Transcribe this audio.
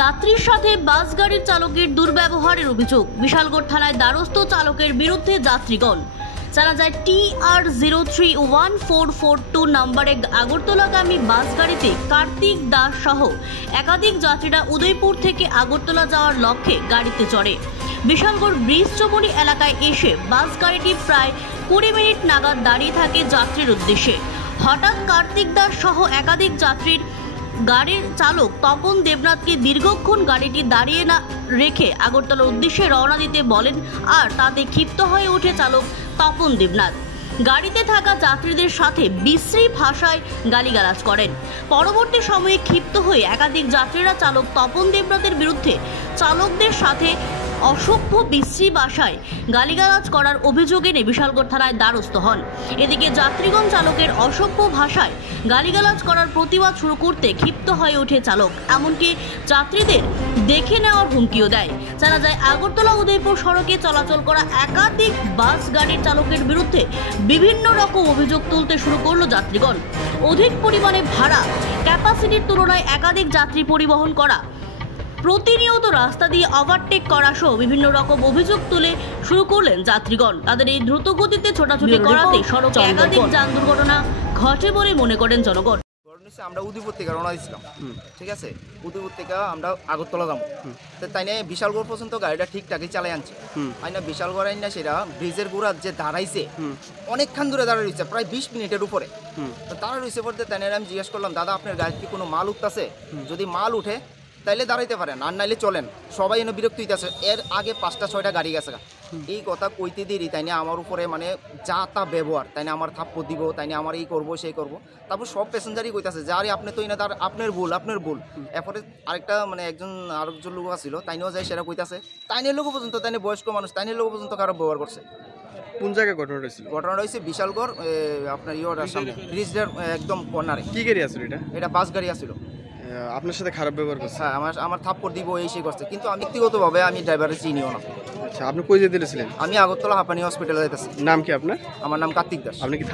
যাত্রীর সাথে বাস গাড়ির চালকের দুর্ব্যবহারের অভিযোগ। বিশালগড় থানায় দ্বারস্থ চালকের বিরুদ্ধে যাত্রীগণ। জানা যায় TR031442 নম্বরে আগরতলাগামী বাস গাড়িতে কার্তিক দাস সহ একাধিক যাত্রীরা উদয়পুর থেকে আগরতলা যাওয়ার লক্ষ্যে গাড়িতে চড়ে বিশালগড় ব্রিজ চমনি এলাকায় এসে বাস গাড়িটি প্রায় 20 মিনিট নাগাদ দাঁড়িয়ে থাকে যাত্রীর উদ্দেশ্যে। হঠাৎ কার্তিক দাস সহ একাধিক যাত্রীর গাড়ির চালক তপন দেবনাথকে দীর্ঘক্ষণ গাড়িটি দাঁড়িয়ে না রেখে আগরতলার উদ্দেশ্যে রওনা দিতে বলেন, আর তাতে ক্ষিপ্ত হয়ে ওঠে চালক তপন দেবনাথ। গাড়িতে থাকা যাত্রীদের সাথে বিশ্রী ভাষায় গালিগালাজ করেন। পরবর্তী সময়ে ক্ষিপ্ত হয়ে একাধিক যাত্রীরা চালক তপন দেবনাথের বিরুদ্ধে চালকদের সাথে অসভ্য বিশ্রী ভাষায় গালিগালাজ করার অভিযোগ এনে বিশালগড় থানায় দ্বারস্থ হন। এদিকে যাত্রীগণ চালকের অসভ্য ভাষায় গালিগালাজ করার প্রতিবাদ শুরু করতে ক্ষিপ্ত হয়ে ওঠে চালক, এমনকি যাত্রীদের দেখে নেওয়ার হুমকিও দেয়। জানা যায় আগরতলা উদয়পুর সড়কে চলাচল করা একাধিক বাস গাড়ির চালকের বিরুদ্ধে বিভিন্ন রকম অভিযোগ তুলতে শুরু করলো যাত্রীগণ। অধিক পরিমাণে ভাড়া, ক্যাপাসিটির তুলনায় একাধিক যাত্রী পরিবহন করা, প্রতিনিয়ত রাস্তা দিয়ে ওভারটেক করা সহ বিভিন্ন রকম অভিযোগ তুলে শুরু করলেন যাত্রীগণ। তাদের এই দ্রুত গতিতে ছোটাছুটি করাতে সড়কে একাধিক যান দুর্ঘটনা ঘটে বলে মনে করেন জনগণ। আমরা উদয়পুর থেকে রওনা দিয়েছিলাম, ঠিক আছে। উদয়পুর থেকে আমরা আগরতলা যাবো, তো তাই নিয়ে বিশালগড় পর্যন্ত গাড়িটা ঠিকঠাকই চালাই আনছে। আইনা বিশালগড় আইনা সেটা ব্রিজের গোড়া যে দাঁড়াইছে অনেকক্ষণ দূরে দাঁড়া রয়েছে, প্রায় 20 মিনিটের উপরে। তো তারা রয়েছে বলতে তাই আমি জিজ্ঞেস করলাম, দাদা আপনার গাড়িতে কি কোনো মাল উঠতেছে? যদি মাল উঠে তাইলে দাঁড়াইতে পারেন, আর নাইলে চলেন। সবাই এনে বিরক্ত হইতেছে। এর আগে 5টা-6টা গাড়ি গেছে। এই কথা কইতে দিই তাই নিয়ে আমার উপরে মানে যা তা ব্যবহার, তাই না আমার থাপ্পড় দিব, তাই না আমার এই করবো সেই করবো। তারপর সব প্যাসেঞ্জারই কইতেছে যে আরে আপনি তো না, তার আপনার ভুল। এরপরে আরেকটা মানে আরেকজন লোক আসছিল, তাই নিয়েও যায় সেটা কইতাছে। তাই নিয়ে লোক পর্যন্ত, তাই নিয়ে বয়স্ক মানুষ, তাই নিয়ে লোক পর্যন্ত খারাপ ব্যবহার করছে। কোন জায়গায় ঘটনাটা হয়েছিল? ঘটনাটা হয়েছে বিশালগড় আপনার সামনে ব্রিজের একদম কর্নারে। কি গাড়ি আসছিল এটা? বাস গাড়ি আসছিল। আপনার সাথে খারাপ ব্যবহার করছে? হ্যাঁ, আমার থাপ্পড় দিব এই সেই করছে, কিন্তু আমি ব্যক্তিগতভাবে আমি ড্রাইভারের চিনিও না। আচ্ছা, আপনি কই যেতে দিয়েছিলেন? আমি আগরতলা হাঁপানি হসপিটালে যাইতেছি। নাম কি আপনার? আমার নাম কার্তিক দাস। আপনি কি